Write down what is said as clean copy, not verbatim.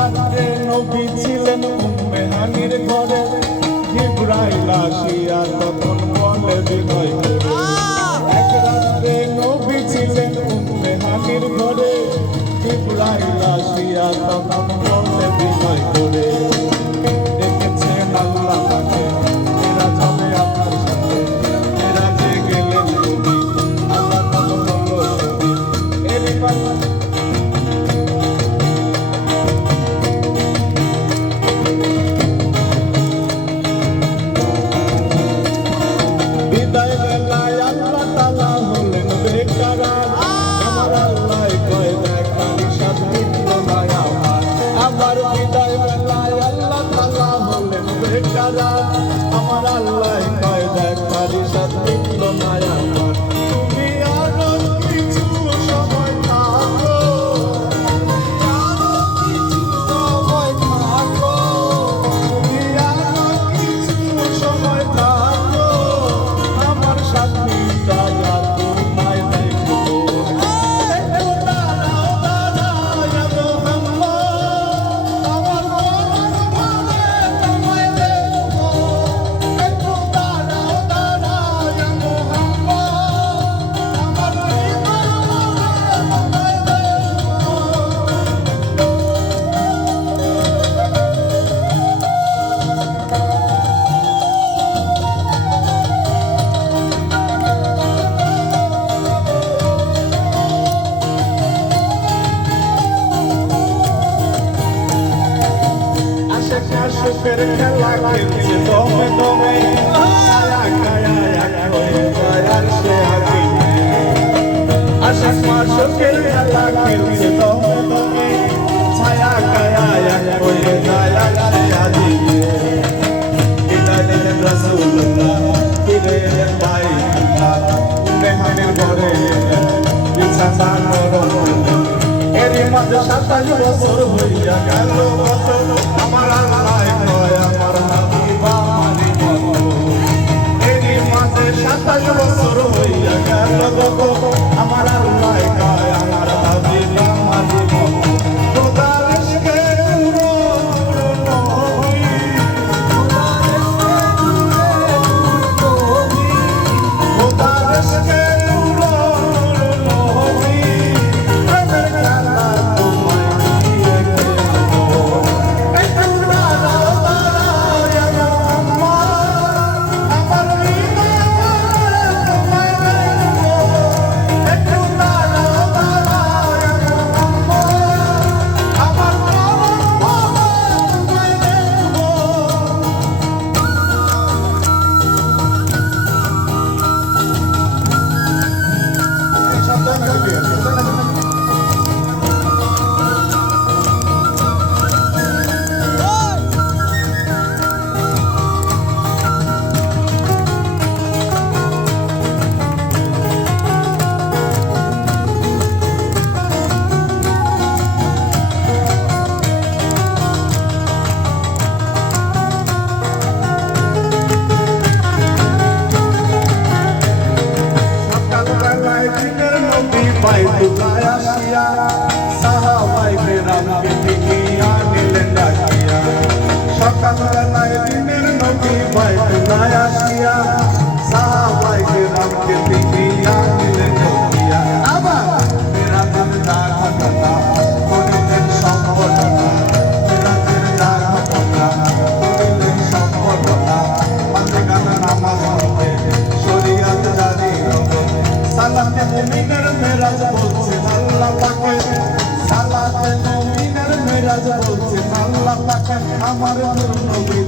রাত্রে নবী ছিলেন উম্মে হানির ঘরে, জিবরাইল আসিয়া তখন বলে বিনয় করে। এক রাত্রে নবী ছিলেন উম্মে হানির ঘরে, জিবরাইল আসিয়া তখন বলে বিনয় করে। দেখেছেন আল্লাহ তাকে মেরাজ হবে আপনার সাথে, মেরাজে গেলেন নবী, আল্লাহ তখন বলল সেদিন এরে পাল্লা। বিদায় বেলায় আল্লাহ তাআলা হলেন বেকারার, আমার আল্লাহ কয় দেখা নিশাত মিটল না আমার। আবার বিদায় বেলায় আল্লাহ তাআলা হলেন বেকারার, আমার আল্লাহ কয় দেখা নিশাত মিটল না আমার। তুমি আরো কিছু সময় থাকো, আরো কিছু সময় থাকো, তুমি আরো কিছু সময় থাকো, আমার সাথীটা তোমায় দেখবো। একটু দাঁড়াও দাঁড়াও ইয়া মুহাম্মদ, আমার মন ভরে তোমায় দেখবো। একটু দাঁড়াও দাঁড়াও ইয়া মুহাম্মদ, আমার হৃদয় ভরে তোমায় আশিকের খেলা খেলছে দমে দমে, ছায়া কায়া এক হয়ে যায় আরশে আজিমে। আশিক মাশুকের খেলা খেলছে দমে দমে, ছায়া কায়া এক হয়ে যায় আরশে আজিমে। বিদায় নিলেন রাসূলুল্লাহ, ফিরে এলেন বাইতুল্লাহ, উম্মে হানির ঘরে এলেন, বিছানা নরম করলেন। এরই মাঝে 27 বছর হইয়া গেল বছর, আমার আল্লাহ কয় আমার হাবিব আমারই মতো। এরই মাঝে 27 বছর হইয়া গেল বছর, আমার আল্লাহ কয় আমার হাবিব আমারই মতো। খোদার ইশকে নূরে নবী, খোদার ইশকে নূরে নবী, খোদার ইশকে নূরে নবী, প্রেমের খেলা তোমায় দিয়ে খেলবো। একটু দাঁড়াও দাঁড়াও ইয়া মুহাম্মদ, আমার হৃদয় ভরে তোমায় দেখবো। একটু দাঁড়াও দাঁড়াও ইয়া মুহাম্মদ, আমার মন ভরে তোমায় দেখবো। সকালবেলায় দিনের নবী বাইতুল্লাহ আসিয়া, সাহাবায়ে কেরামকে ডেকিয়া নিলেন ডাকিয়া। সকালবেলায় দিনের নবী বাইতুল্লাহ আসিয়া, সাহাবায়ে কেরামকে ডেকিয়া নিলেন ডাকিয়া। আবার মিরাজের যার ঘটনা করিলেন সংবর্ধনা, মিরাজের যার ঘটনা করিলেন সংবর্ধনা। পাঁচগানা নামাজ হবে, শরীয়ত জারি হবে, সালাতে মুমিনের মেরাজ বলছেন আল্লাহ পাকে, সালাতে মুমিনের মেরাজ বলছেন আল্লাহ পাকে। আমার নূর নবী